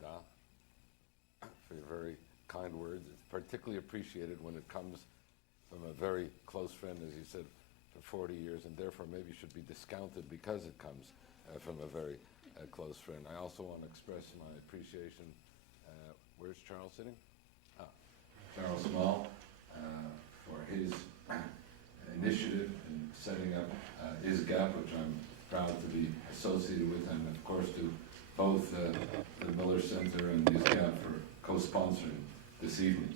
Toda, for your very kind words. It's particularly appreciated when it comes from a very close friend, as you said, for 40 years, and therefore maybe should be discounted because it comes from a very close friend. I also want to express my appreciation. Where's Charles sitting? Charles Small, for his initiative in setting up ISGAP, which I'm proud to be associated with, and of course to both the Miller Center and ISGAP for co-sponsoring this evening.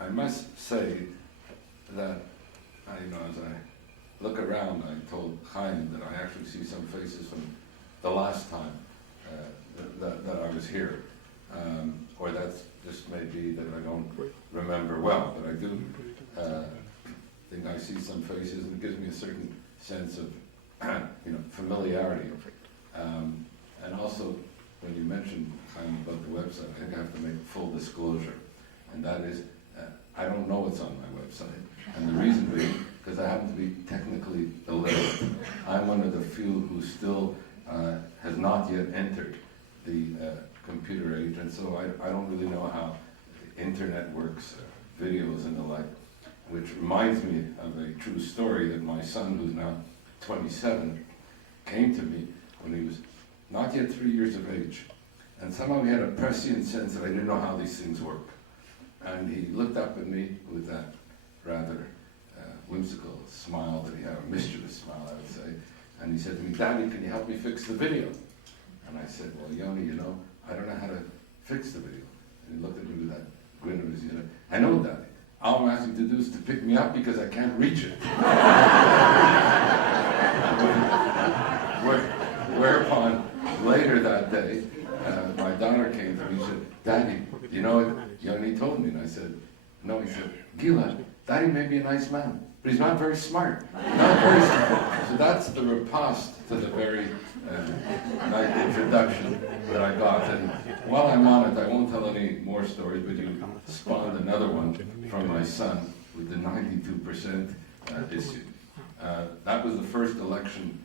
I must say that, as I look around, I told Chaim that I actually see some faces from the last time that I was here. Or that's just may be that I don't remember well, but I do think I see some faces, and it gives me a certain sense of familiarity. And also, when you mentioned, Chaim, about the website, I think I have to make full disclosure, and that is, I don't know what's on my website. And the reason being, because I happen to be technically illiterate. I'm one of the few who still has not yet entered the computer age, and so I don't really know how the internet works, videos and the like, which reminds me of a true story that my son, who's now 27, came to me when he was not yet 3 years of age, and somehow he had a prescient sense that I didn't know how these things work. And he looked up at me with that rather whimsical smile that he had, a mischievous smile, I would say, and he said to me, "Daddy, can you help me fix the video?" And I said, "Well, Yoni, I don't know how to fix the video." And he looked at me with that grin of his, "I know, Daddy. All I'm asking you to do is to pick me up because I can't reach it." Whereupon, later that day, my daughter came to me and said, "Daddy, you know what Yoni told me?" And I said, "No." He said, "Gila, Daddy may be a nice man, but he's not very smart." Not very smart. So that's the riposte to the very nice introduction that I got. And while I'm on it, I won't tell any more stories, but you spawned another one from my son with the 92% issue. That was the first election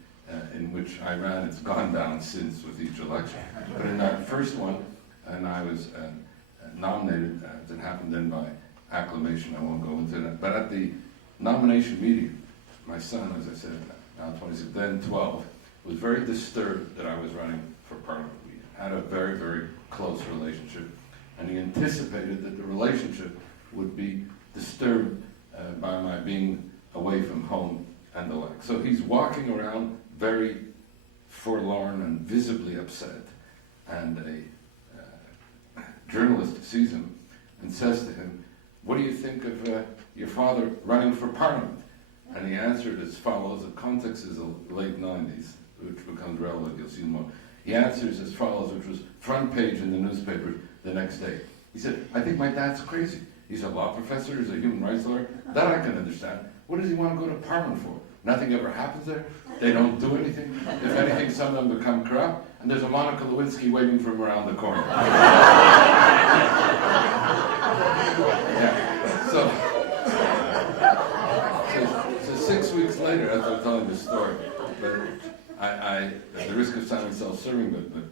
in which I ran. It's gone down since with each election. But in that first one, and I was nominated, as it happened then by acclamation, I won't go into that. But at the nomination meeting, my son, as I said, now 26, then 12, was very disturbed that I was running for parliament. We had a very, very close relationship, and he anticipated that the relationship would be disturbed by my being away from home and the like. So he's walking around very forlorn and visibly upset, and a journalist sees him and says to him, "What do you think of your father running for parliament?" And he answered as follows. The context is the late 90s, which becomes relevant, you'll see more. He answers as follows, which was front page in the newspaper the next day. He said, "I think my dad's crazy. He's a law professor, he's a human rights lawyer. That I can understand. What does he want to go to parliament for? Nothing ever happens there. They don't do anything. If anything, some of them become corrupt, and there's a Monica Lewinsky waiting for him around the corner." Yeah. So 6 weeks later, as I'm telling this story, but I at the risk of sounding self-serving, but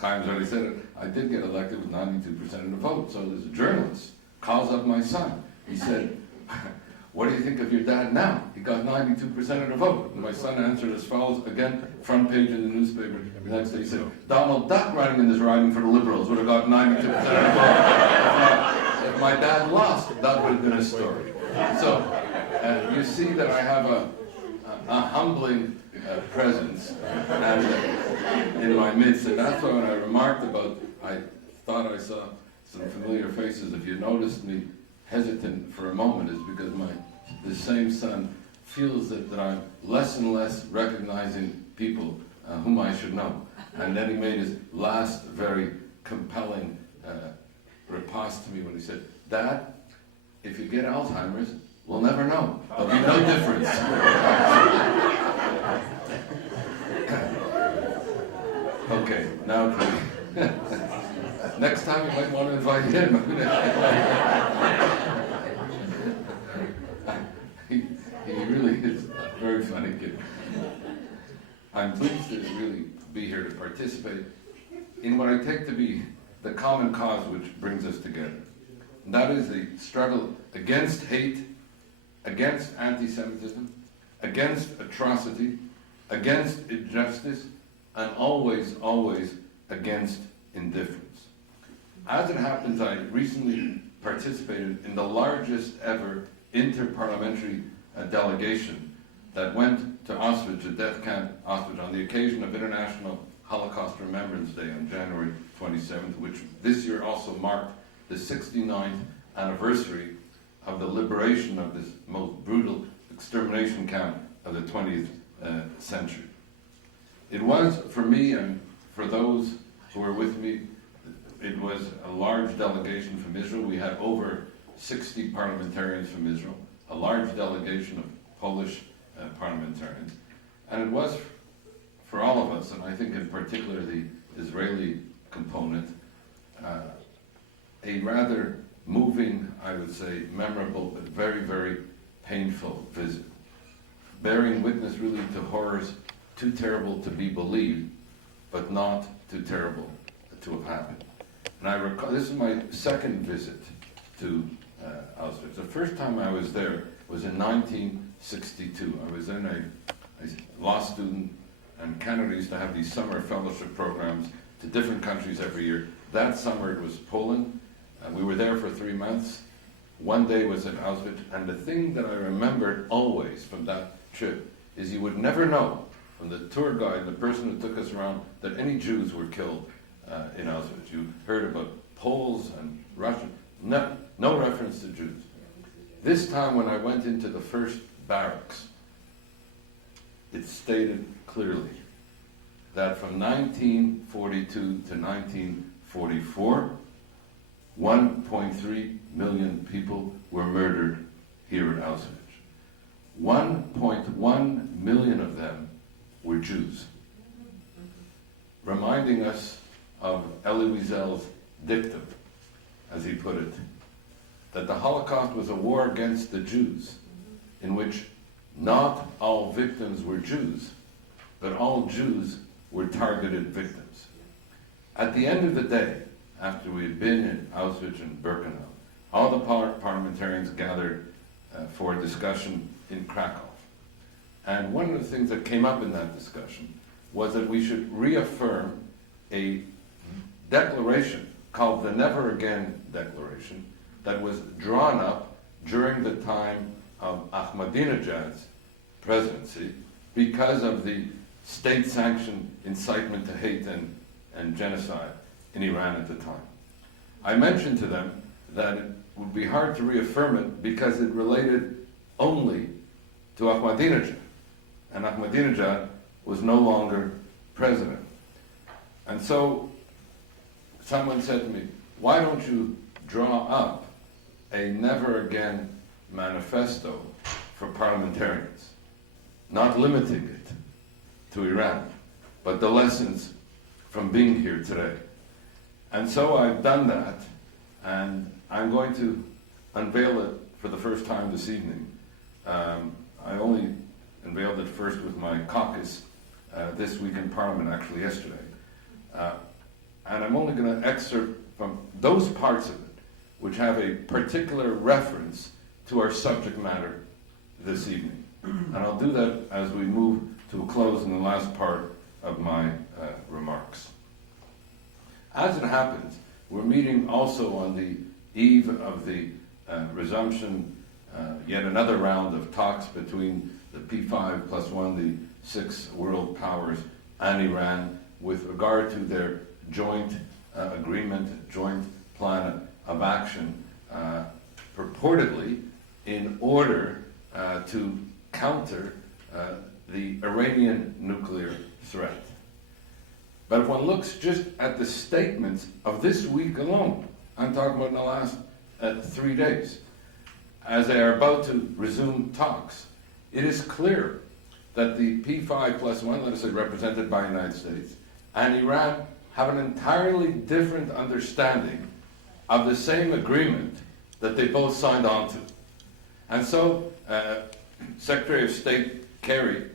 Chaim's already said it, I did get elected with 92% of the vote. So there's a journalist calls up my son. He said, "What do you think of your dad now? He got 92% of the vote." And my son answered as follows, again, front page in the newspaper the next day. He said, "Donald Duck running in this riding for the Liberals would have got 92% of the vote. If my dad lost, that would have been a story." So you see that I have a humbling presence and in my midst, and that's why when I remarked about, I thought I saw some familiar faces. If you noticed me hesitant for a moment, is because the same son feels that I'm less and less recognizing people whom I should know. And then he made his last very compelling riposte to me when he said, "Dad, if you get Alzheimer's, we'll never know. There'll be no difference." Okay, now next time you might want to invite him. He really is a very funny kid. I'm pleased to really be here to participate in what I take to be the common cause which brings us together. And that is the struggle against hate, against anti-Semitism, against atrocity, against injustice, and always, always against indifference. As it happens, I recently participated in the largest ever interparliamentary delegation that went to Auschwitz, the death camp Auschwitz, on the occasion of International Holocaust Remembrance Day on January 27th, which this year also marked the 69th anniversary of the liberation of this most brutal extermination camp of the 20th century. It was, for me and for those who were with me, it was a large delegation from Israel. We had over 60 parliamentarians from Israel, a large delegation of Polish parliamentarians, and it was for all of us, and I think in particular the Israeli component, a rather moving, I would say, memorable, but very, very painful visit, bearing witness really to horrors too terrible to be believed, but not too terrible to have happened. And I recall, this is my second visit to Auschwitz. The first time I was there was in 1962. I was then a law student, and Canada used to have these summer fellowship programs to different countries every year. That summer it was Poland. We were there for 3 months. One day was at Auschwitz, and the thing that I remembered always from that trip is you would never know from the tour guide, the person who took us around, that any Jews were killed in Auschwitz. You heard about Poles and Russians, no reference to Jews. This time when I went into the first barracks, it stated clearly that from 1942 to 1944, 1.3 million people were murdered here at Auschwitz. 1.1 million of them were Jews, reminding us of Elie Wiesel's dictum, as he put it, that the Holocaust was a war against the Jews, in which not all victims were Jews, but all Jews were targeted victims. At the end of the day, after we had been in Auschwitz and Birkenau, all the parliamentarians gathered for a discussion in Krakow. And one of the things that came up in that discussion was that we should reaffirm a declaration called the Never Again Declaration that was drawn up during the time of Ahmadinejad's presidency because of the state-sanctioned incitement to hate and genocide in Iran at the time. I mentioned to them that it would be hard to reaffirm it because it related only to Ahmadinejad, and Ahmadinejad was no longer president. And so someone said to me, why don't you draw up a Never Again manifesto for parliamentarians, not limiting it to Iran, but the lessons from being here today. And so I've done that, and I'm going to unveil it for the first time this evening. I only unveiled it first with my caucus this week in Parliament, actually yesterday. And I'm only going to excerpt from those parts of it which have a particular reference to our subject matter this evening. And I'll do that as we move to a close in the last part of my remarks. As it happens, we're meeting also on the eve of the resumption, yet another round of talks between the P5+1, the 6 world powers, and Iran with regard to their joint agreement, joint plan of action, purportedly in order to counter the Iranian nuclear threat. But if one looks just at the statements of this week alone, I'm talking about in the last 3 days, as they are about to resume talks, it is clear that the P5+1, let us say represented by the United States, and Iran have an entirely different understanding of the same agreement that they both signed on to. And so, Secretary of State Kerry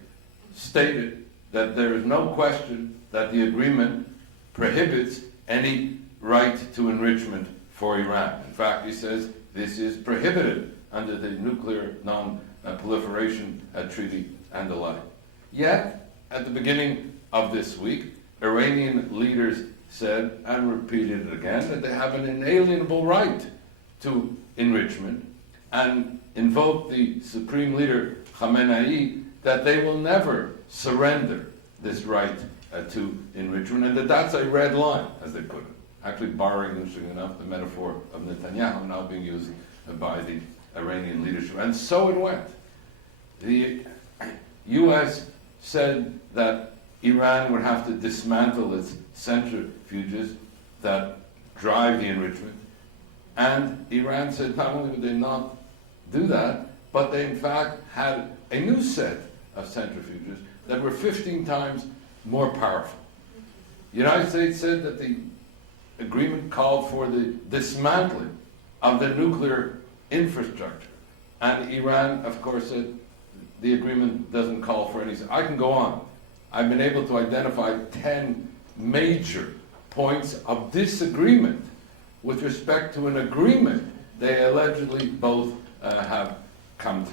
stated that there is no question that the agreement prohibits any right to enrichment for Iran. In fact, he says this is prohibited under the Nuclear Non-Proliferation Treaty and the like. Yet, at the beginning of this week, Iranian leaders said, and repeated it again, that they have an inalienable right to enrichment, and invoked the supreme leader Khamenei that they will never surrender this right to enrichment, and that that's a red line, as they put it. Actually borrowing, interestingly enough, the metaphor of Netanyahu now being used by the Iranian leadership. And so it went. The U.S. said that Iran would have to dismantle its centrifuges that drive the enrichment. And Iran said not only would they not do that, but they in fact had a new set of centrifuges that were 15 times more powerful. The United States said that the agreement called for the dismantling of the nuclear infrastructure. And Iran, of course, said the agreement doesn't call for any. I can go on. I've been able to identify 10 major points of disagreement with respect to an agreement they allegedly both have come to.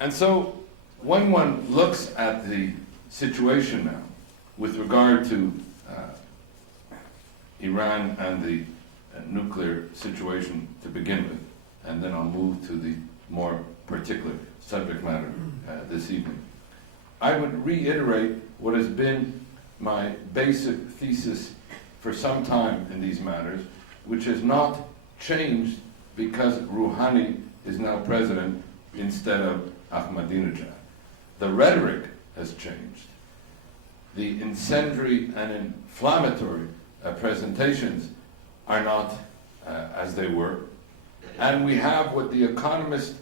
And so when one looks at the situation now with regard to Iran and the nuclear situation to begin with, and then I'll move to the more particular subject matter this evening, I would reiterate what has been my basic thesis for some time in these matters, which has not changed because Rouhani is now president instead of Ahmadinejad. The rhetoric has changed. The incendiary and inflammatory presentations are not as they were. And we have what The Economist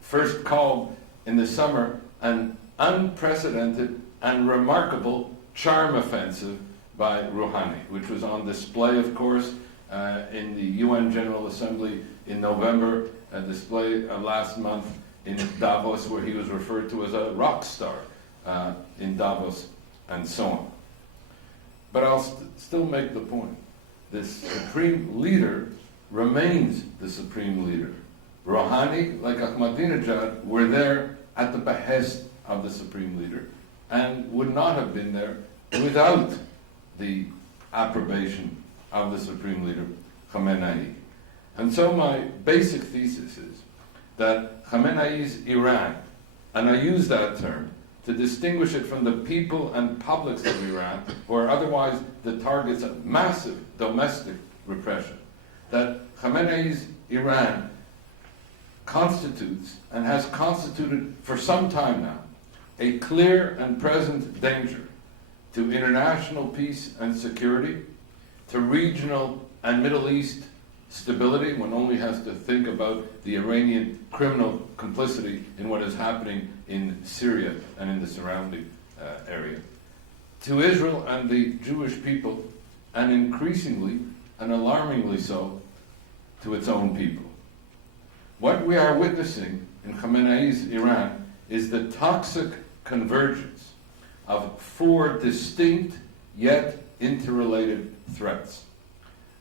first called in the summer an unprecedented and remarkable charm offensive by Rouhani, which was on display, of course, in the UN General Assembly in November, a display last month in Davos, where he was referred to as a rock star in Davos, and so on. But I'll still make the point. This supreme leader remains the supreme leader. Rouhani, like Ahmadinejad, were there at the behest of the supreme leader and would not have been there without the approbation of the supreme leader, Khamenei. And so my basic thesis is that Khamenei's Iran, and I use that term to distinguish it from the people and publics of Iran, who are otherwise the targets of massive domestic repression, that Khamenei's Iran constitutes, and has constituted for some time now, a clear and present danger to international peace and security, to regional and Middle East stability. One only has to think about the Iranian criminal complicity in what is happening in Syria and in the surrounding area, to Israel and the Jewish people, and increasingly and alarmingly so, to its own people. What we are witnessing in Khamenei's Iran is the toxic convergence of four distinct yet interrelated threats: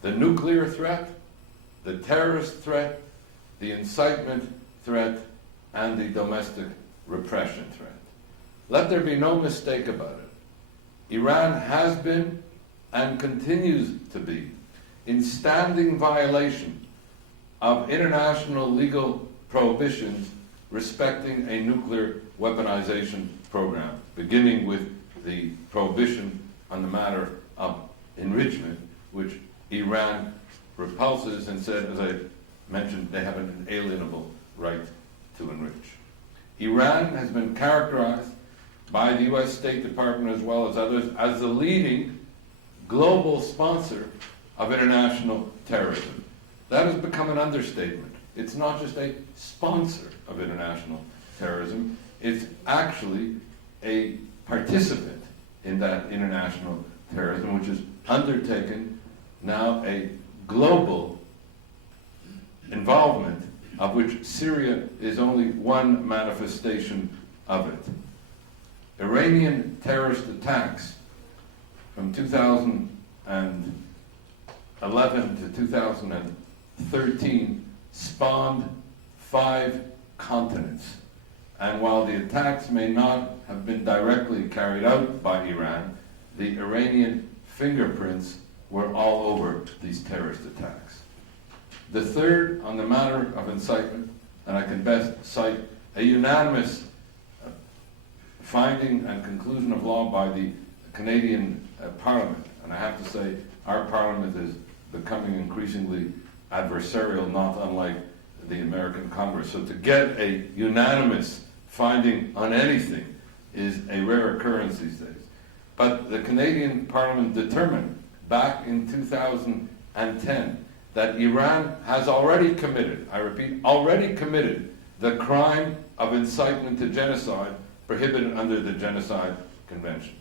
the nuclear threat, the terrorist threat, the incitement threat, and the domestic repression threat. Let there be no mistake about it. Iran has been and continues to be in standing violation of international legal prohibitions respecting a nuclear weaponization program, beginning with the prohibition on the matter of enrichment, which Iran repulses and said, as I mentioned, they have an inalienable right to enrich. Iran has been characterized by the U.S. State Department as well as others as the leading global sponsor of international terrorism. That has become an understatement. It's not just a sponsor of international terrorism, it's actually a participant in that international terrorism, which has undertaken now a global involvement, of which Syria is only one manifestation of it. Iranian terrorist attacks from 2011 to 2013 spawned 5 continents. And while the attacks may not have been directly carried out by Iran, the Iranian fingerprints were all over these terrorist attacks. The third, on the matter of incitement, and I can best cite a unanimous finding and conclusion of law by the Canadian Parliament. And I have to say, our Parliament is becoming increasingly adversarial, not unlike the American Congress. So to get a unanimous finding on anything is a rare occurrence these days. But the Canadian Parliament determined back in 2010 that Iran has already committed, I repeat, already committed the crime of incitement to genocide prohibited under the Genocide Convention.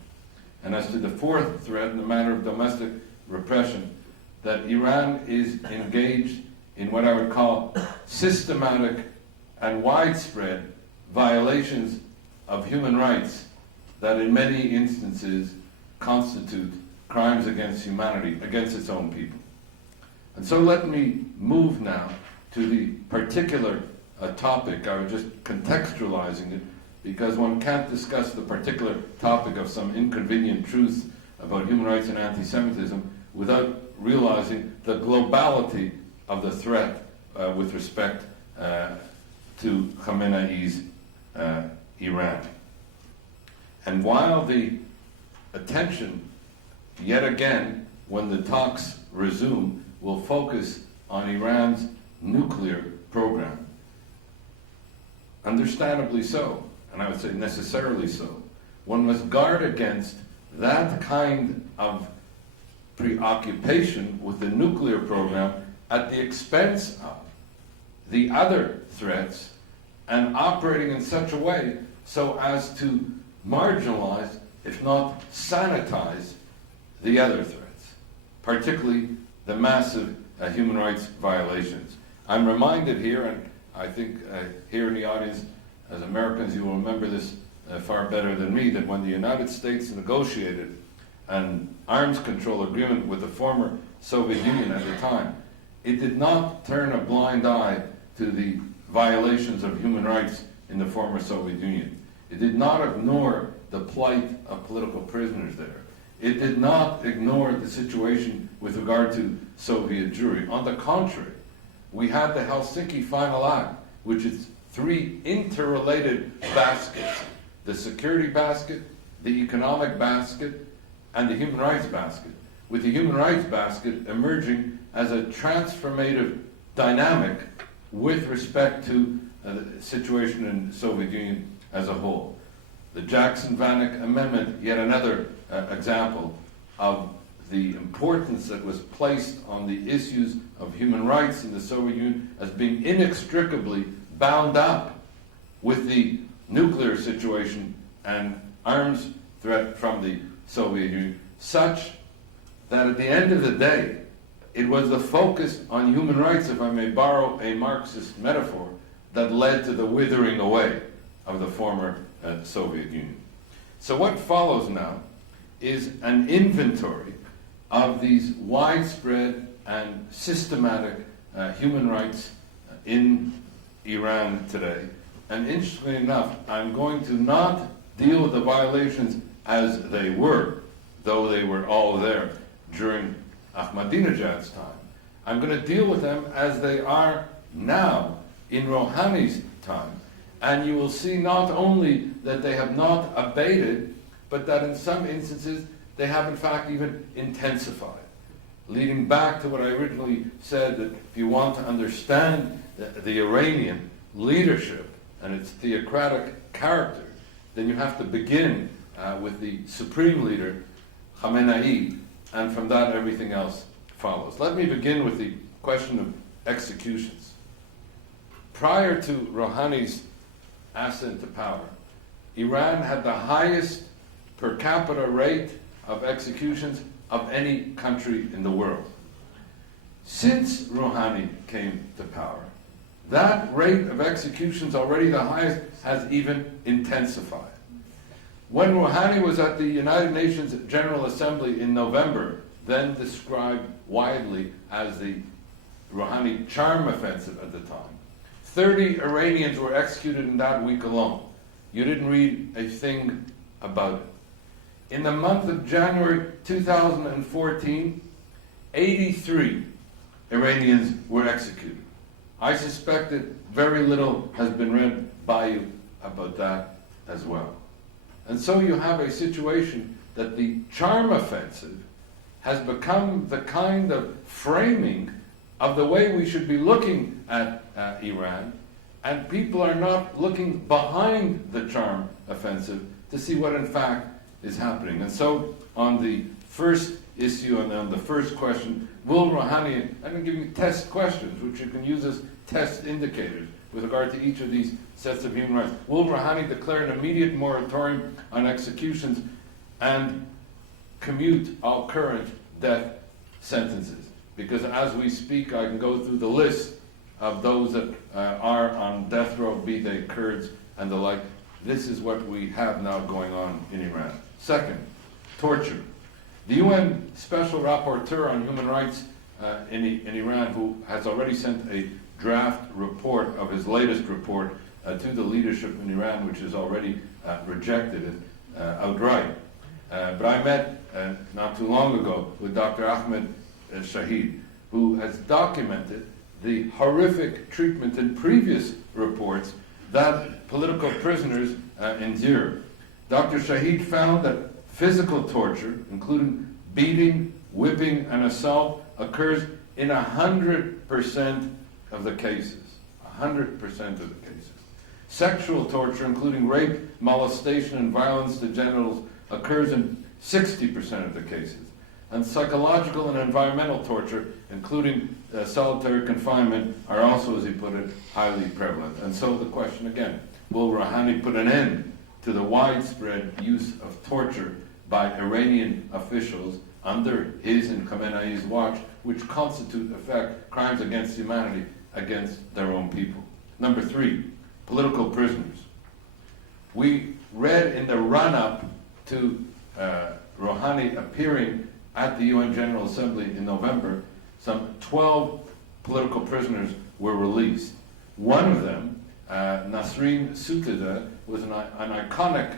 And as to the fourth threat in the matter of domestic repression, that Iran is engaged in what I would call systematic and widespread violations of human rights that in many instances constitute crimes against humanity, against its own people. And so let me move now to the particular topic. I was just contextualizing it because one can't discuss the particular topic of some inconvenient truth about human rights and anti-Semitism without realizing the globality of the threat with respect to Khamenei's Iran. And while the attention, yet again, when the talks resume, will focus on Iran's nuclear program, understandably so, and I would say necessarily so, one must guard against that kind of preoccupation with the nuclear program at the expense of the other threats and operating in such a way so as to marginalize, if not sanitize, the other threats, particularly the massive human rights violations. I'm reminded here, and I think here in the audience, as Americans, you will remember this far better than me, that when the United States negotiated an arms control agreement with the former Soviet Union at the time, it did not turn a blind eye to the violations of human rights in the former Soviet Union. It did not ignore the plight of political prisoners there. It did not ignore the situation with regard to Soviet Jewry. On the contrary, we had the Helsinki Final Act, which is 3 interrelated baskets: the security basket, the economic basket, and the human rights basket, with the human rights basket emerging as a transformative dynamic with respect to the situation in the Soviet Union as a whole. The Jackson-Vanik Amendment, yet another example of the importance that was placed on the issues of human rights in the Soviet Union as being inextricably bound up with the nuclear situation and arms threat from the Soviet Union, such that at the end of the day, it was the focus on human rights, if I may borrow a Marxist metaphor, that led to the withering away of the former Soviet Union. So what follows now is an inventory of these widespread and systematic human rights in Iran today. And interestingly enough, I'm going to not deal with the violations as they were, though they were all there during Ahmadinejad's time. I'm going to deal with them as they are now in Rouhani's time. And you will see not only that they have not abated, but that in some instances they have in fact even intensified. Leading back to what I originally said, that if you want to understand the Iranian leadership and its theocratic character, then you have to begin with the supreme leader, Khamenei, and from that everything else follows. Let me begin with the question of executions. Prior to Rouhani's ascent to power, Iran had the highest per capita rate of executions of any country in the world. Since Rouhani came to power, that rate of executions, already the highest, has even intensified. When Rouhani was at the United Nations General Assembly in November, then described widely as the Rouhani charm offensive at the time, 30 Iranians were executed in that week alone. You didn't read a thing about it. In the month of January 2014, 83 Iranians were executed. I suspect that very little has been read by you about that as well. And so you have a situation that the charm offensive has become the kind of framing of the way we should be looking at Iran, and people are not looking behind the charm offensive to see what in fact is happening. And so on the first issue and on the first question, will Rouhani, I'm going to give you test questions which you can use as test indicators with regard to each of these sets of human rights. Will Rouhani declare an immediate moratorium on executions and commute all current death sentences? Because as we speak, I can go through the list of those that are on death row, be they Kurds and the like. This is what we have now going on in Iran. Second, torture. The UN Special Rapporteur on Human Rights in Iran, who has already sent a draft report of his latest report to the leadership in Iran, which has already rejected it outright. But I met not too long ago with Dr. Ahmed Shahid, who has documented the horrific treatment in previous reports that political prisoners endure. Dr. Shahid found that physical torture, including beating, whipping, and assault, occurs in 100% of the cases. 100% of the cases. Sexual torture, including rape, molestation, and violence to genitals, occurs in 60% of the cases. And psychological and environmental torture, including solitary confinement, are also, as he put it, highly prevalent. And so the question again, will Rouhani put an end to the widespread use of torture by Iranian officials under his and Khamenei's watch, which constitute, in fact, crimes against humanity against their own people? Number three, political prisoners. We read in the run-up to Rouhani appearing at the UN General Assembly in November, some 12 political prisoners were released. One of them, Nasrin Sotoudeh, was an iconic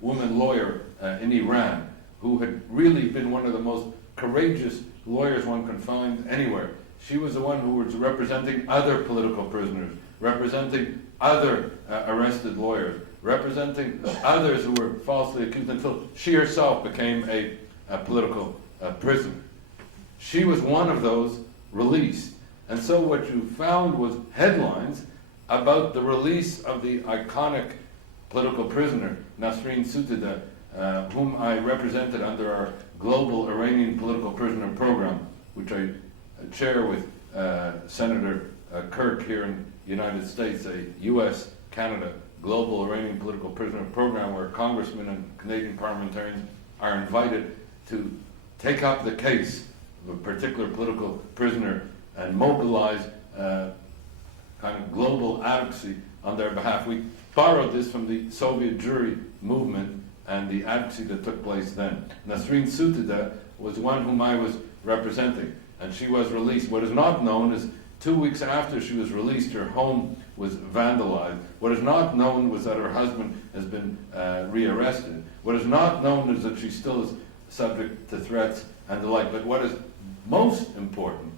woman lawyer in Iran who had really been one of the most courageous lawyers one can find anywhere. She was the one who was representing other political prisoners, representing other arrested lawyers, representing others who were falsely accused until she herself became a political prisoner. She was one of those released. And so what you found was headlines about the release of the iconic political prisoner, Nasrin Sotoudeh, whom I represented under our global Iranian political prisoner program, which I chair with Senator Kirk here in the United States, a U.S. Canada global Iranian political prisoner program where congressmen and Canadian parliamentarians are invited to take up the case of a particular political prisoner and mobilize kind of global advocacy on their behalf. We borrowed this from the Soviet Jewry movement and the advocacy that took place then. Nasrin Sotoudeh was one whom I was representing, and she was released. What is not known is 2 weeks after she was released, her home was vandalized. What is not known was that her husband has been rearrested. What is not known is that she still is subject to threats and the like. But what is most important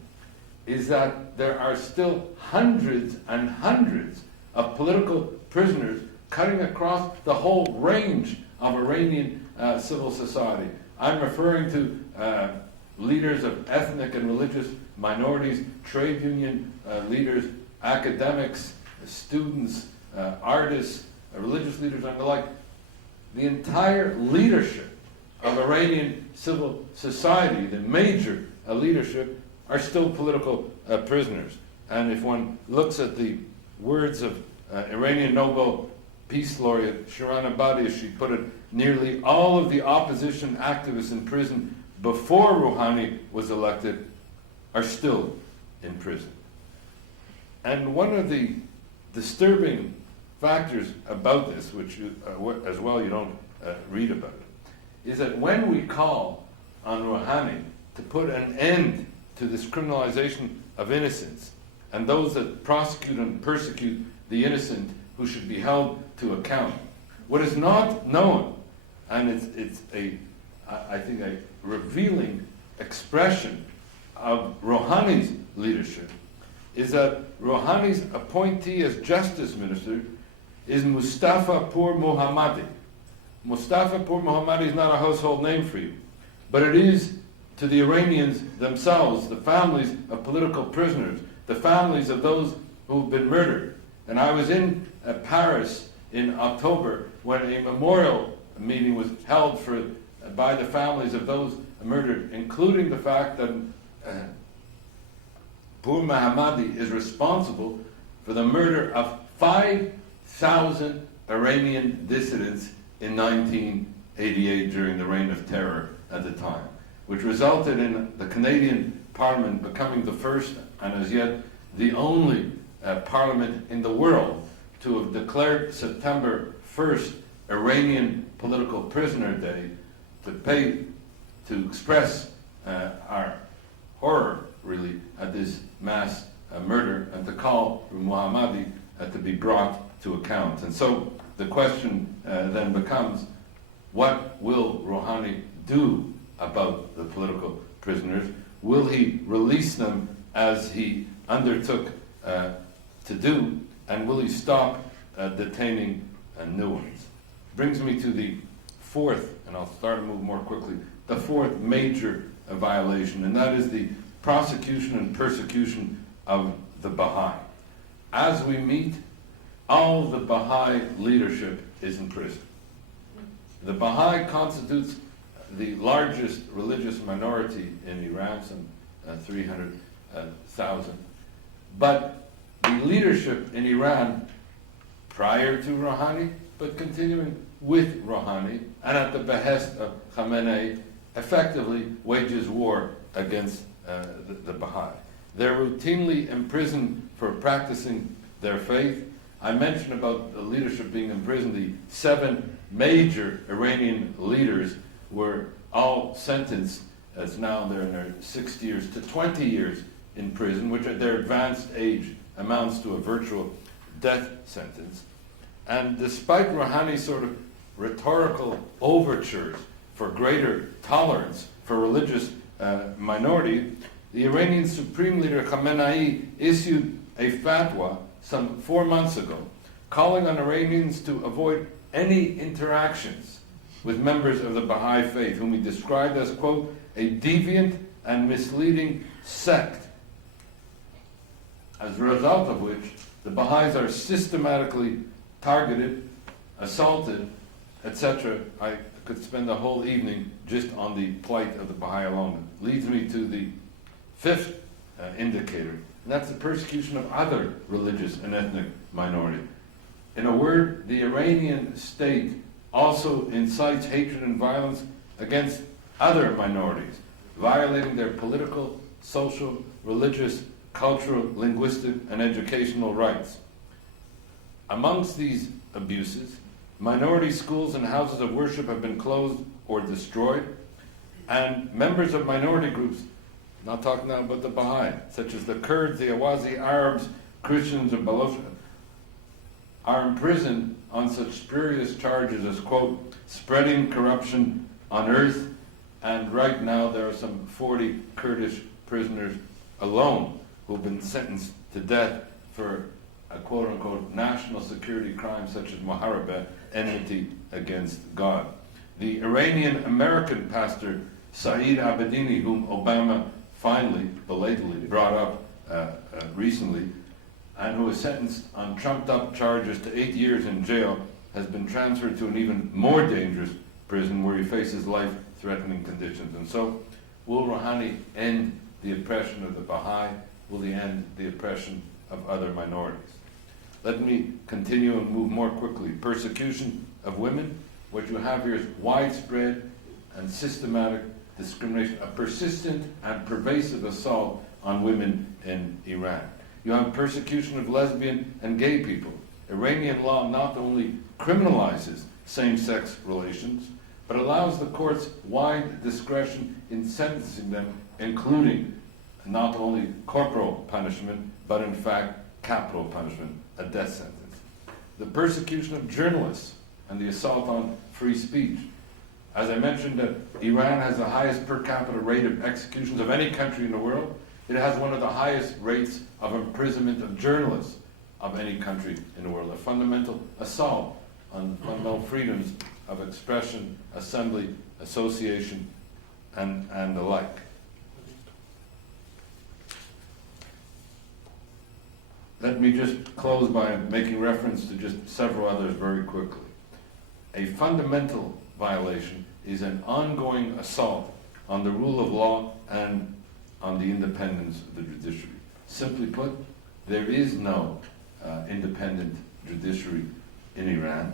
is that there are still hundreds and hundreds of political prisoners cutting across the whole range of Iranian civil society. I'm referring to leaders of ethnic and religious minorities, trade union leaders, academics, students, artists, religious leaders and the like. The entire leadership of Iranian civil society, the major leadership, are still political prisoners. And if one looks at the words of Iranian Nobel Peace Laureate Shirin Ebadi, as she put it, nearly all of the opposition activists in prison before Rouhani was elected are still in prison. And one of the disturbing factors about this, which you, as well you don't read about it, is that when we call on Rouhani to put an end to this criminalization of innocence, and those that prosecute and persecute the innocent who should be held to account, what is not known, and it's I think a revealing expression of Rouhani's leadership, is that Rouhani's appointee as justice minister is Mustafa Pur Mohammadi. Mustafa Pur Mohammadi is not a household name for you, but it is to the Iranians themselves, the families of political prisoners, the families of those who've been murdered. And I was in Paris in October when a memorial meeting was held by the families of those murdered, including the fact that Pur Mohammadi is responsible for the murder of 5,000 Iranian dissidents in 1988 during the Reign of Terror at the time, which resulted in the Canadian Parliament becoming the first and as yet the only parliament in the world to have declared September 1st Iranian Political Prisoner Day to express our horror, really, at this mass murder and to call Mohammadi to be brought to account. And so the question then becomes, what will Rouhani do about the political prisoners? Will he release them as he undertook to do, and will he stop detaining new ones? Brings me to the fourth, and I'll start to move more quickly, the fourth major violation, and that is the prosecution and persecution of the Baha'i. As we meet, all the Baha'i leadership is in prison. The Baha'i constitutes the largest religious minority in Iran, some 300,000. But the leadership in Iran, prior to Rouhani, but continuing with Rouhani, and at the behest of Khamenei, effectively wages war against the Baha'i. They're routinely imprisoned for practicing their faith. I mentioned about the leadership being imprisoned. The 7 major Iranian leaders were all sentenced, as now they're in their 60 years, to 20 years in prison, which at their advanced age amounts to a virtual death sentence. And despite Rouhani's sort of rhetorical overtures for greater tolerance for religious minority, the Iranian Supreme Leader Khamenei issued a fatwa some 4 months ago, calling on Iranians to avoid any interactions with members of the Baha'i faith, whom he described as, quote, a deviant and misleading sect, as a result of which the Baha'is are systematically targeted, assaulted, etc. I could spend the whole evening just on the plight of the Baha'i alone. It leads me to the fifth indicator, and that's the persecution of other religious and ethnic minorities. In a word, the Iranian state also incites hatred and violence against other minorities, violating their political, social, religious, cultural, linguistic, and educational rights. Amongst these abuses, minority schools and houses of worship have been closed or destroyed, and members of minority groups, not talking now about the Baha'i, such as the Kurds, the Awazi Arabs, Christians, and Baloch, are imprisoned on such spurious charges as, quote, spreading corruption on earth, and right now there are some 40 Kurdish prisoners alone who've been sentenced to death for a quote-unquote national security crime such as muharaba, enmity against God. The Iranian-American pastor Saeed Abedini, whom Obama finally, belatedly, brought up recently, and who was sentenced on trumped-up charges to 8 years in jail, has been transferred to an even more dangerous prison where he faces life-threatening conditions. And so, will Rouhani end the oppression of the Baha'i? Will he end the oppression of other minorities? Let me continue and move more quickly. Persecution of women. What you have here is widespread and systematic discrimination, a persistent and pervasive assault on women in Iran. You have persecution of lesbian and gay people. Iranian law not only criminalizes same-sex relations, but allows the courts wide discretion in sentencing them, including not only corporal punishment, but in fact capital punishment, a death sentence. The persecution of journalists and the assault on free speech. As I mentioned, Iran has the highest per capita rate of executions of any country in the world. It has one of the highest rates of imprisonment of journalists of any country in the world, a fundamental assault on fundamental freedoms of expression, assembly, association, and the like. Let me just close by making reference to just several others very quickly. A fundamental violation is an ongoing assault on the rule of law and on the independence of the judiciary. Simply put, there is no independent judiciary in Iran,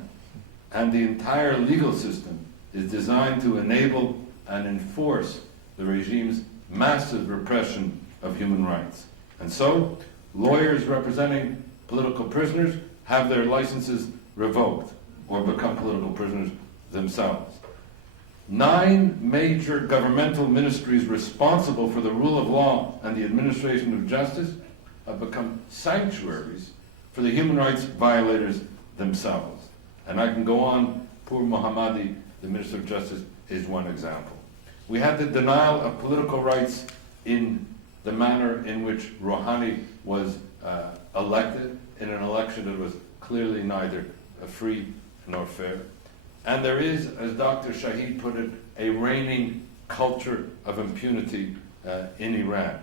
and the entire legal system is designed to enable and enforce the regime's massive repression of human rights. And so, lawyers representing political prisoners have their licenses revoked or become political prisoners themselves. 9 major governmental ministries responsible for the rule of law and the administration of justice have become sanctuaries for the human rights violators themselves. And I can go on. Pur Mohammadi, the Minister of Justice, is one example. We had the denial of political rights in the manner in which Rouhani was elected in an election that was clearly neither free nor fair. And there is, as Dr. Shahid put it, a reigning culture of impunity in Iran.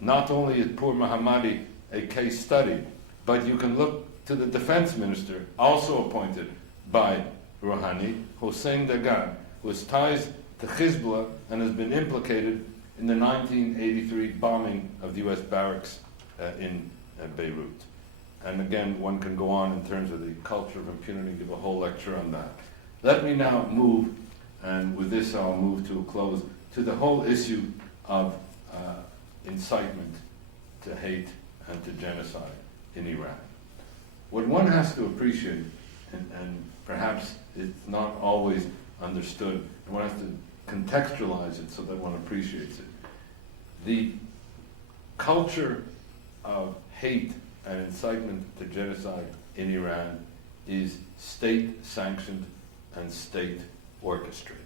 Not only is Pur Mohammadi a case study, but you can look to the defense minister, also appointed by Rouhani, Hossein Dagan, who has ties to Hezbollah and has been implicated in the 1983 bombing of the US barracks in Beirut. And again, one can go on in terms of the culture of impunity, give a whole lecture on that. Let me now move, and with this I'll move to a close, to the whole issue of incitement to hate and to genocide in Iran. What one has to appreciate, and perhaps it's not always understood, and one has to contextualize it so that one appreciates it. The culture of hate and incitement to genocide in Iran is state-sanctioned and state-orchestrated.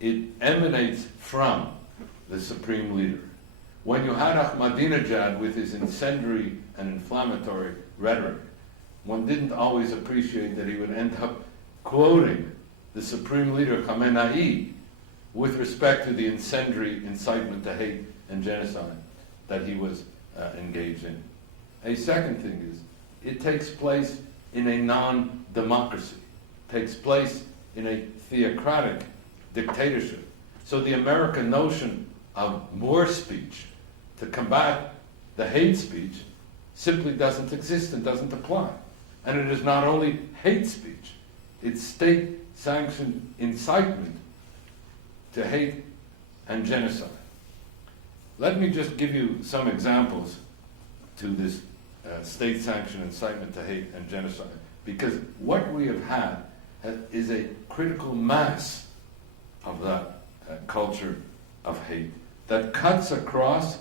It emanates from the supreme leader. When you had Ahmadinejad with his incendiary and inflammatory rhetoric, one didn't always appreciate that he would end up quoting the supreme leader Khamenei with respect to the incendiary incitement to hate and genocide that he was engaged in. A second thing is, it takes place in a non-democracy, takes place in a theocratic dictatorship. So the American notion of more speech to combat the hate speech simply doesn't exist and doesn't apply. And it is not only hate speech, it's state-sanctioned incitement to hate and genocide. Let me just give you some examples to this state-sanctioned incitement to hate and genocide, because what we have had is a critical mass of that culture of hate that cuts across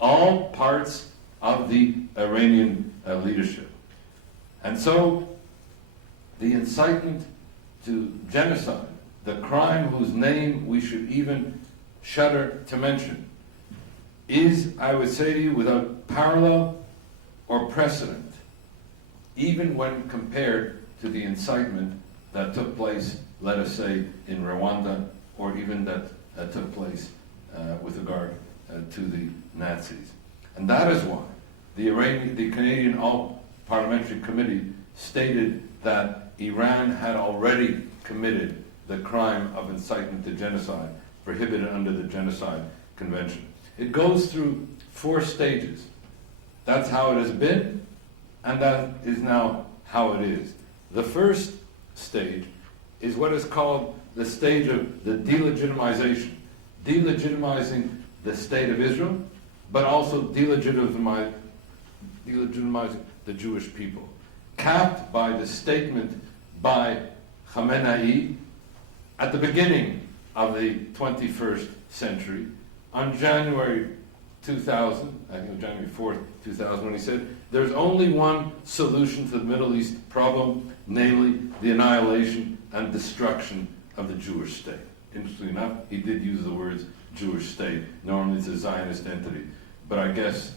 all parts of the Iranian leadership. And so the incitement to genocide, the crime whose name we should even shudder to mention, is, I would say to you, without parallel or precedent, even when compared to the incitement that took place, let us say, in Rwanda, or even that took place with regard to the Nazis. And that is why the Canadian All-Parliamentary Committee stated that Iran had already committed the crime of incitement to genocide, prohibited under the Genocide Convention. It goes through 4 stages. That's how it has been, and that is now how it is. The first stage is what is called the stage of the delegitimization, delegitimizing the state of Israel, but also delegitimizing the Jewish people, capped by the statement by Khamenei at the beginning of the 21st century, on January 2000, I think it was January 4th, 2000, when he said, there's only one solution to the Middle East problem, namely the annihilation and destruction of the Jewish state. Interestingly enough, he did use the words Jewish state. Normally it's a Zionist entity. But I guess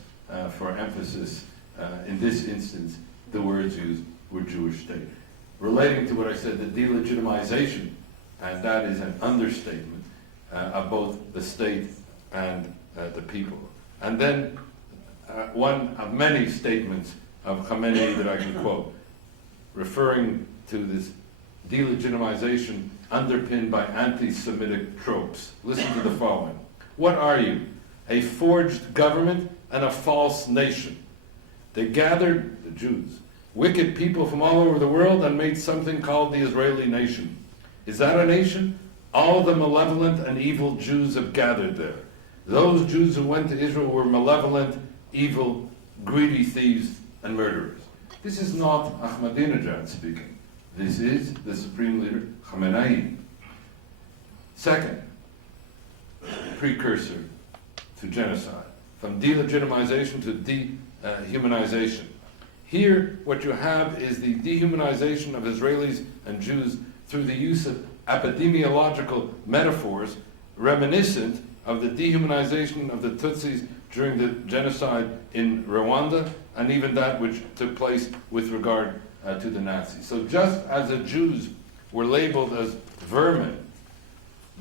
for emphasis, in this instance, the words used were Jewish state. Relating to what I said, the delegitimization, and that is an understatement of both the state and the people. And then one of many statements of Khamenei that I can quote, referring to this delegitimization underpinned by anti-Semitic tropes. Listen to the following. What are you? A forged government and a false nation. They gathered, the Jews, wicked people from all over the world and made something called the Israeli nation. Is that a nation? All the malevolent and evil Jews have gathered there. Those Jews who went to Israel were malevolent, evil, greedy thieves and murderers. This is not Ahmadinejad speaking. This is the supreme leader, Khamenei. Second, precursor to genocide. From delegitimization to dehumanization. Here, what you have is the dehumanization of Israelis and Jews through the use of epidemiological metaphors reminiscent of the dehumanization of the Tutsis during the genocide in Rwanda, and even that which took place with regard to the Nazis. So just as the Jews were labeled as vermin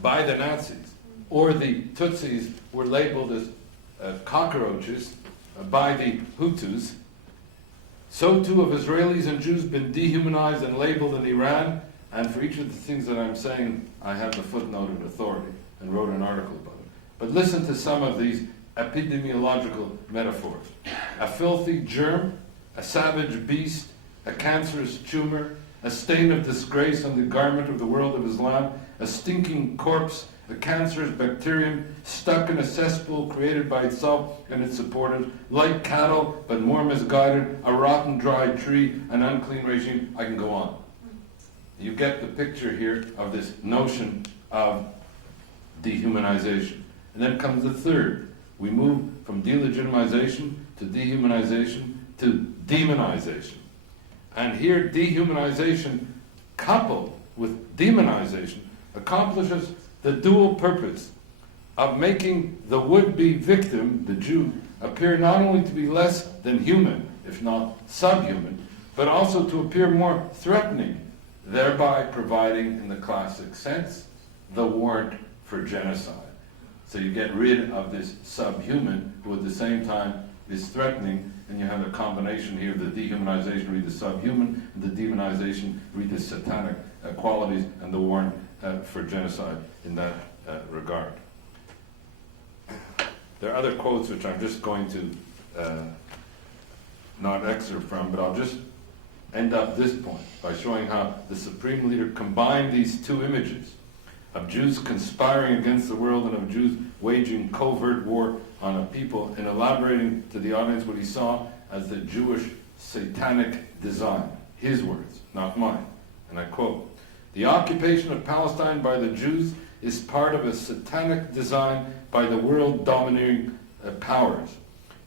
by the Nazis, or the Tutsis were labeled as cockroaches by the Hutus, so too have Israelis and Jews been dehumanized and labeled in Iran, and for each of the things that I'm saying, I have the footnote of authority and wrote an article about it. But listen to some of these epidemiological metaphors. A filthy germ, a savage beast, a cancerous tumor, a stain of disgrace on the garment of the world of Islam, a stinking corpse, a cancerous bacterium stuck in a cesspool created by itself and its supporters, like cattle but more misguided, a rotten dry tree, an unclean regime. I can go on. You get the picture here of this notion of dehumanization. And then comes the third. We move from delegitimization to dehumanization to demonization. And here dehumanization coupled with demonization accomplishes the dual purpose of making the would-be victim, the Jew, appear not only to be less than human, if not subhuman, but also to appear more threatening, thereby providing, in the classic sense, the warrant for genocide. So you get rid of this subhuman, who at the same time is threatening, and you have a combination here of the dehumanization, read the subhuman, and the demonization, read the satanic qualities, and the warrant for genocide in that regard. There are other quotes which I'm just going to not excerpt from, but I'll just end up this point by showing how the Supreme Leader combined these two images of Jews conspiring against the world and of Jews waging covert war on a people, and elaborating to the audience what he saw as the Jewish satanic design. His words, not mine. And I quote, "The occupation of Palestine by the Jews is part of a satanic design by the world domineering powers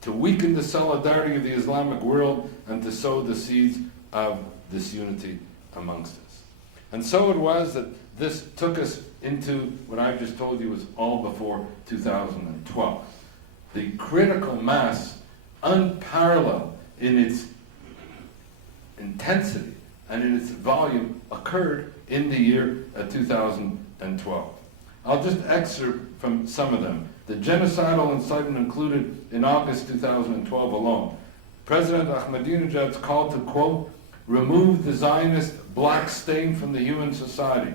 to weaken the solidarity of the Islamic world and to sow the seeds of disunity amongst us." And so it was that this took us into what I've just told you was all before 2012. The critical mass, unparalleled in its intensity and in its volume, occurred in the year 2012. I'll just excerpt from some of them. The genocidal incitement included in August 2012 alone. President Ahmadinejad's call to, quote, remove the Zionist black stain from the human society,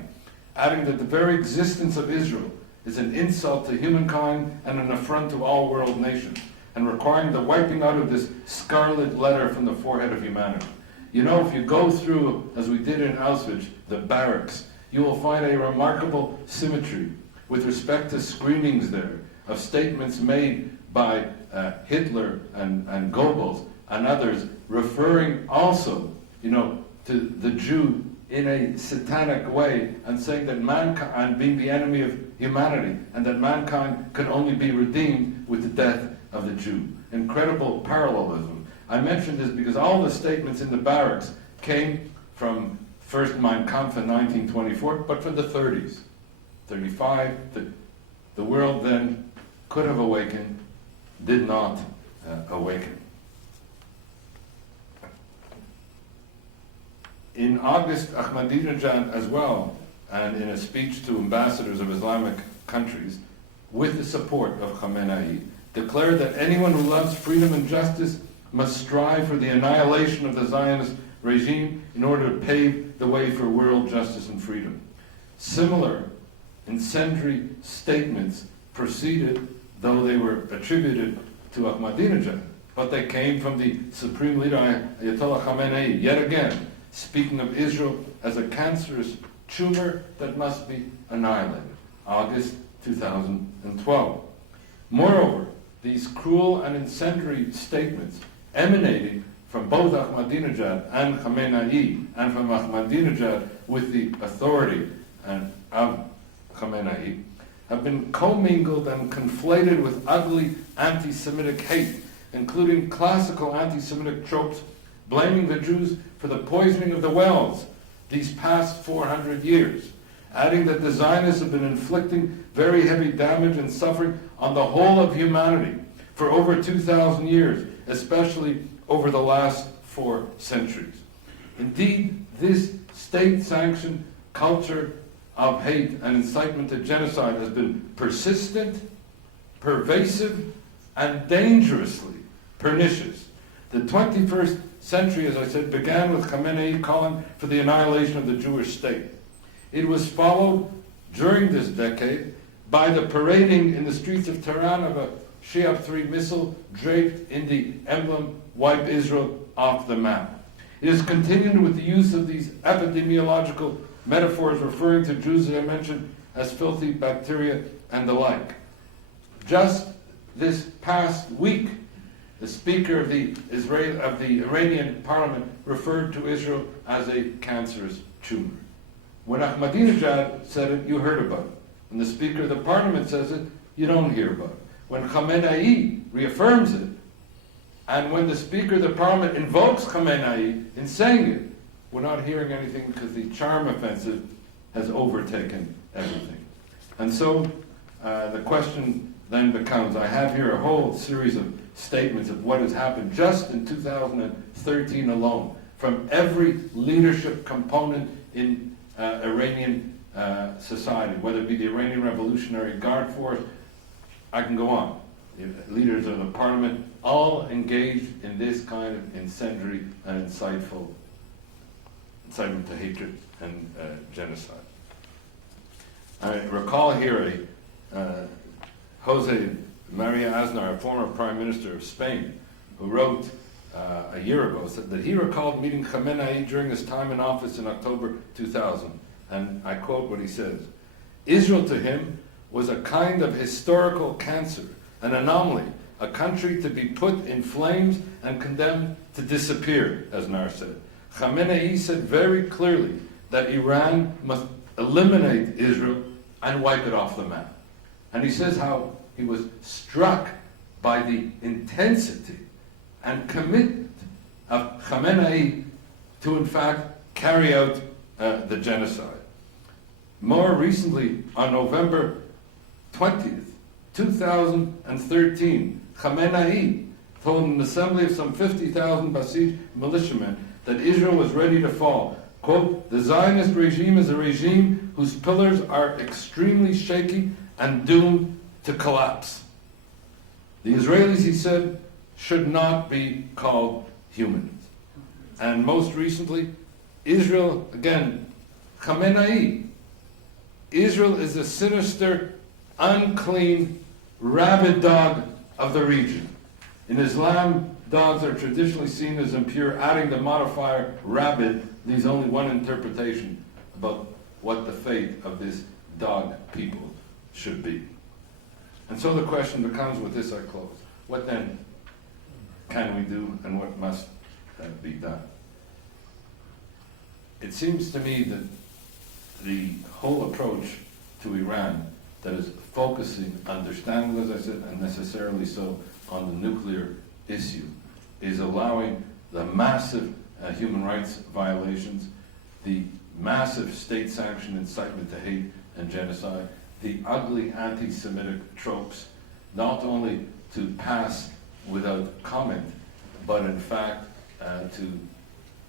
adding that the very existence of Israel is an insult to humankind and an affront to all world nations, and requiring the wiping out of this scarlet letter from the forehead of humanity. You know, if you go through, as we did in Auschwitz, the barracks, you will find a remarkable symmetry with respect to screenings there of statements made by Hitler and Goebbels and others, referring also, you know, to the Jew in a satanic way and saying that mankind, and being the enemy of humanity, and that mankind can only be redeemed with the death of the Jew. Incredible parallelism. I mention this because all the statements in the barracks came from first Mein Kampf in 1924, but from the 30s. 35, the world then could have awakened, did not awaken. In August, Ahmadinejad as well, and in a speech to ambassadors of Islamic countries, with the support of Khamenei, declared that anyone who loves freedom and justice must strive for the annihilation of the Zionist regime in order to pave the way for world justice and freedom. Similar incendiary statements proceeded, though they were attributed to Ahmadinejad, but they came from the supreme leader Ayatollah Khamenei, yet again, speaking of Israel as a cancerous tumor that must be annihilated. August 2012. Moreover, these cruel and incendiary statements emanating from both Ahmadinejad and Khamenei, and from Ahmadinejad with the authority of Khamenei, have been commingled and conflated with ugly anti-Semitic hate, including classical anti-Semitic tropes blaming the Jews for the poisoning of the wells these past 400 years, adding that the Zionists have been inflicting very heavy damage and suffering on the whole of humanity for over 2,000 years, especially over the last 4 centuries. Indeed, this state-sanctioned culture of hate and incitement to genocide has been persistent, pervasive, and dangerously pernicious. The 21st century, as I said, began with Khamenei calling for the annihilation of the Jewish state. It was followed during this decade by the parading in the streets of Tehran of a Shiab 3 missile draped in the emblem, "Wipe Israel off the map." It has continued with the use of these epidemiological metaphors referring to Jews, as I mentioned, as filthy bacteria and the like. Just this past week, the Speaker of the Iranian parliament referred to Israel as a cancerous tumor. When Ahmadinejad said it, you heard about it. When the Speaker of the parliament says it, you don't hear about it. When Khamenei reaffirms it, and when the Speaker of the parliament invokes Khamenei in saying it, we're not hearing anything because the charm offensive has overtaken everything. And so the question then becomes, I have here a whole series of statements of what has happened just in 2013 alone from every leadership component in Iranian society, whether it be the Iranian Revolutionary Guard Force, I can go on. Leaders of the parliament, all engaged in this kind of incendiary and incitement to hatred and genocide. I recall here Jose Maria Aznar, a former Prime Minister of Spain, who wrote a year ago, said that he recalled meeting Khamenei during his time in office in October 2000. And I quote what he says: "Israel to him was a kind of historical cancer, an anomaly, a country to be put in flames and condemned to disappear," Aznar said. Khamenei said very clearly that Iran must eliminate Israel and wipe it off the map. And he says how he was struck by the intensity and commitment of Khamenei to, in fact, carry out the genocide. More recently, on November 20th, 2013, Khamenei told an assembly of some 50,000 Basij militiamen that Israel was ready to fall. Quote, "The Zionist regime is a regime whose pillars are extremely shaky and doomed to collapse. The Israelis," he said, "should not be called humans." And most recently, Israel, again, Khamenei, Israel is a sinister, unclean, rabid dog of the region. In Islam, dogs are traditionally seen as impure. Adding the modifier rabid leaves only one interpretation about what the fate of this dog people should be. And so the question becomes, with this I close, what then can we do and what must be done? it seems to me that the whole approach to Iran that is focusing, understandably, as I said, and necessarily so, on the nuclear issue, is allowing the massive human rights violations, the massive state-sanctioned incitement to hate and genocide, the ugly anti-Semitic tropes, not only to pass without comment, but in fact to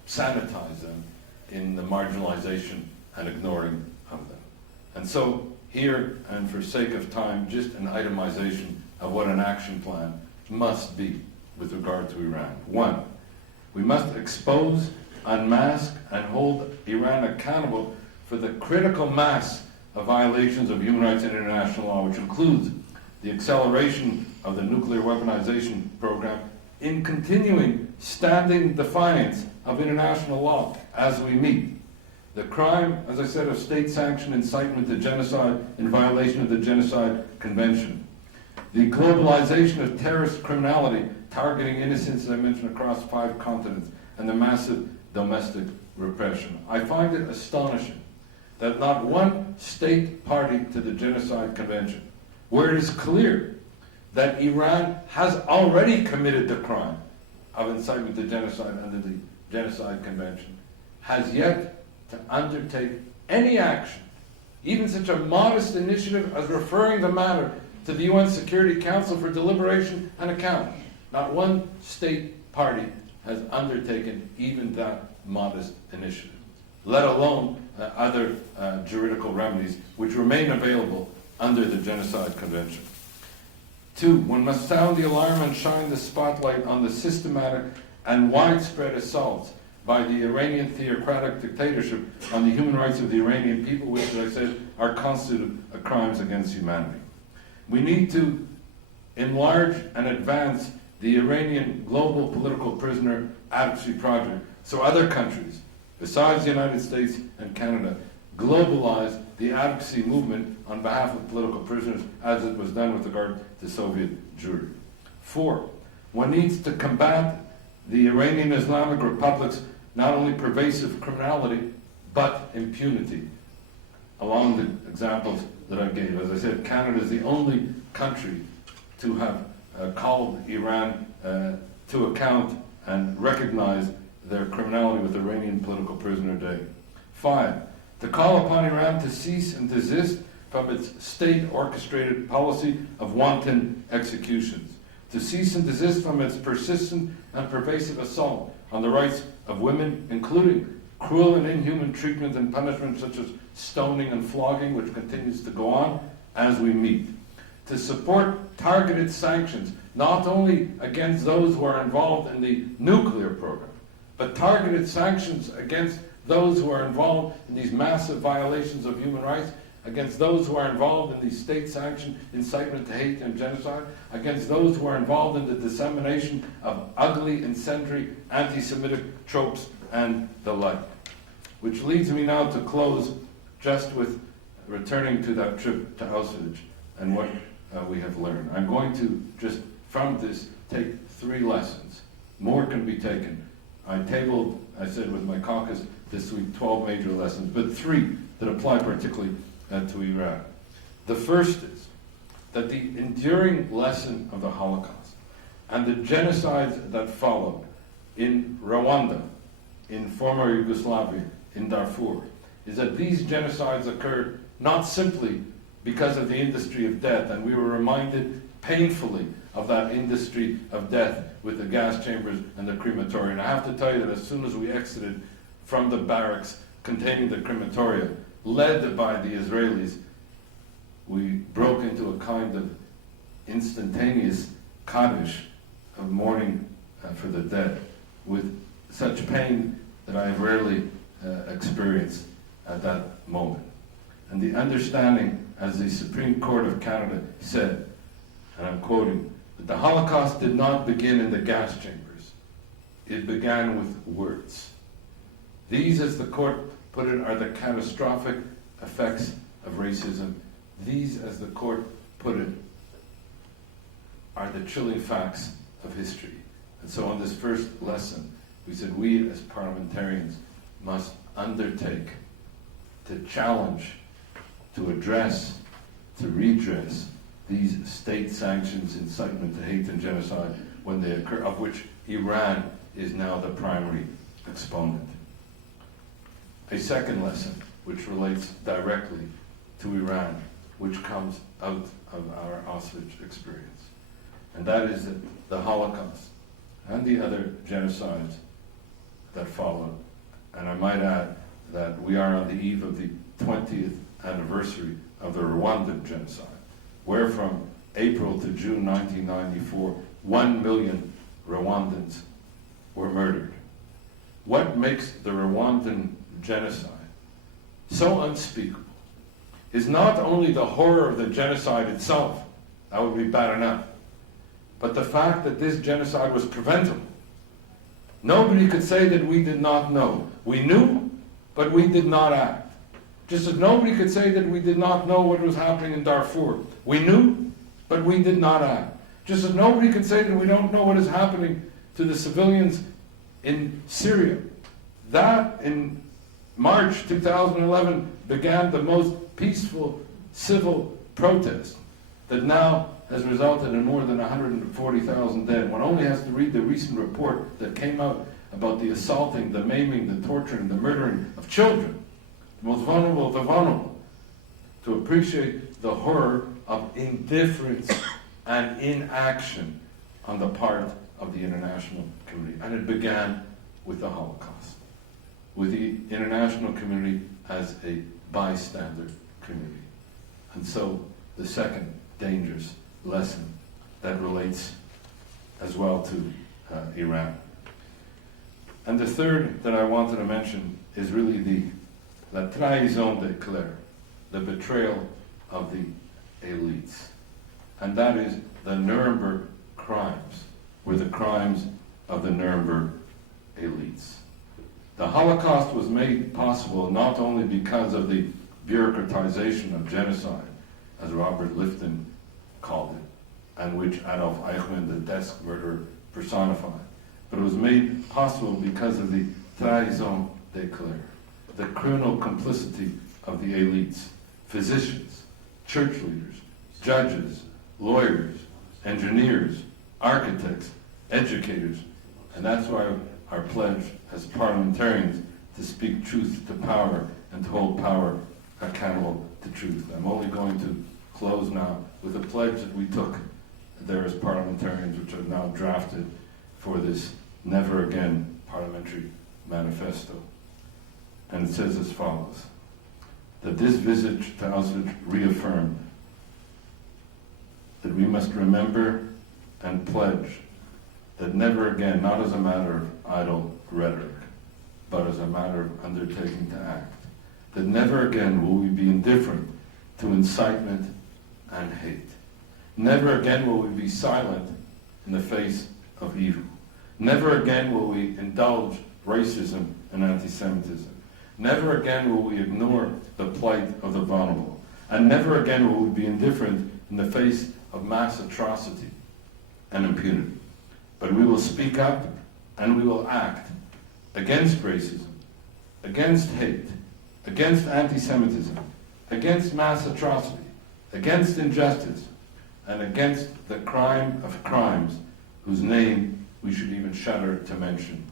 sanitize them in the marginalization and ignoring of them. And so here, and for sake of time, just an itemization of what an action plan must be with regard to Iran. One, we must expose, unmask, and hold Iran accountable for the critical mass of violations of human rights and international law, which includes the acceleration of the nuclear weaponization program in continuing standing defiance of international law as we meet. The crime, as I said, of state-sanctioned incitement to genocide in violation of the Genocide Convention. The globalization of terrorist criminality targeting innocents, as I mentioned, across 5 continents, and the massive domestic repression. I find it astonishing that not one state party to the Genocide Convention, where it is clear that Iran has already committed the crime of incitement to genocide under the Genocide Convention, has yet to undertake any action, even such a modest initiative as referring the matter to the UN Security Council for deliberation and account. Not one state party has undertaken even that modest initiative, let alone other juridical remedies which remain available under the Genocide Convention. 2, one must sound the alarm and shine the spotlight on the systematic and widespread assaults by the Iranian theocratic dictatorship on the human rights of the Iranian people, which, as I said, are constituted crimes against humanity. We need to enlarge and advance the Iranian global political prisoner advocacy project so other countries, besides the United States and Canada, globalize the advocacy movement on behalf of political prisoners, as it was done with regard to Soviet Jewry. 4, one needs to combat the Iranian Islamic Republic's not only pervasive criminality, but impunity, along the examples that I gave. As I said, Canada is the only country to have called Iran to account and recognized their criminality with Iranian Political Prisoner Day. 5, to call upon Iran to cease and desist from its state-orchestrated policy of wanton executions, to cease and desist from its persistent and pervasive assault on the rights of women, including cruel and inhuman treatment and punishment such as stoning and flogging, which continues to go on as we meet, to support targeted sanctions, not only against those who are involved in the nuclear program, but targeted sanctions against those who are involved in these massive violations of human rights, against those who are involved in the state-sanctioned incitement to hate and genocide, against those who are involved in the dissemination of ugly, incendiary, anti-Semitic tropes and the like. Which leads me now to close just with returning to that trip to Auschwitz and what we have learned. I'm going to just, from this, take 3 lessons. More can be taken. I tabled, I said with my caucus this week, 12 major lessons, but 3 that apply particularly to Iraq. The first is that the enduring lesson of the Holocaust and the genocides that followed in Rwanda, in former Yugoslavia, in Darfur, is that these genocides occurred not simply because of the industry of death, and we were reminded painfully of that industry of death with the gas chambers and the crematoria. And I have to tell you that as soon as we exited from the barracks containing the crematoria, led by the Israelis, we broke into a kind of instantaneous Kaddish of mourning for the dead, with such pain that I have rarely experienced at that moment. And the understanding, as the Supreme Court of Canada said, and I'm quoting, that the Holocaust did not begin in the gas chambers. It began with words. These, as the court put it, are the catastrophic effects of racism. These, as the court put it, are the chilling facts of history. And so on this first lesson, we said we as parliamentarians must undertake to challenge, to address, to redress these state-sanctioned incitement to hate and genocide when they occur, of which Iran is now the primary exponent. A second lesson, which relates directly to Iran, which comes out of our Auschwitz experience, and that is that the Holocaust and the other genocides that followed, and I might add that we are on the eve of the 20th anniversary of the Rwandan genocide, where from April to June 1994, 1 million Rwandans were murdered. What makes the Rwandan genocide so unspeakable is not only the horror of the genocide itself, that would be bad enough, but the fact that this genocide was preventable. Nobody could say that we did not know. We knew, but we did not act. Just as nobody could say that we did not know what was happening in Darfur. We knew, but we did not act. Just as nobody could say that we don't know what is happening to the civilians in Syria. That, in March 2011, began the most peaceful civil protest that now has resulted in more than 140,000 dead. One only has to read the recent report that came out about the assaulting, the maiming, the torturing, the murdering of children, the most vulnerable of the vulnerable, to appreciate the horror of indifference and inaction on the part of the international community. And it began with the Holocaust, with the international community as a bystander community. And so the second dangerous lesson that relates as well to Iran. And the third that I wanted to mention is really la trahison de Cler, the betrayal of the elites. And that is the Nuremberg crimes, were the crimes of the Nuremberg elites. The Holocaust was made possible not only because of the bureaucratization of genocide, as Robert Lifton called it, and which Adolf Eichmann, the desk murderer, personified, but it was made possible because of the trahison de Cler, the criminal complicity of the elites, physicians, church leaders, judges, lawyers, engineers, architects, educators, and that's why our pledge as parliamentarians to speak truth to power and to hold power accountable to truth. I'm only going to close now with a pledge that we took there as parliamentarians, which are now drafted for this Never Again Parliamentary Manifesto. And it says as follows, that this visit to Auschwitz reaffirmed that we must remember and pledge that never again, not as a matter of idle rhetoric, but as a matter of undertaking to act, that never again will we be indifferent to incitement and hate. Never again will we be silent in the face of evil. Never again will we indulge racism and anti-Semitism. Never again will we ignore the plight of the vulnerable. And never again will we be indifferent in the face of mass atrocity and impunity. But we will speak up and we will act against racism, against hate, against anti-Semitism, against mass atrocity, against injustice, and against the crime of crimes whose name we should even shudder to mention,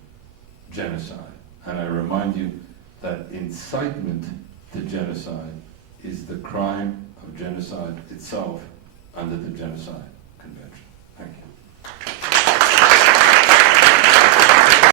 genocide. And I remind you that incitement to genocide is the crime of genocide itself under the Genocide Convention.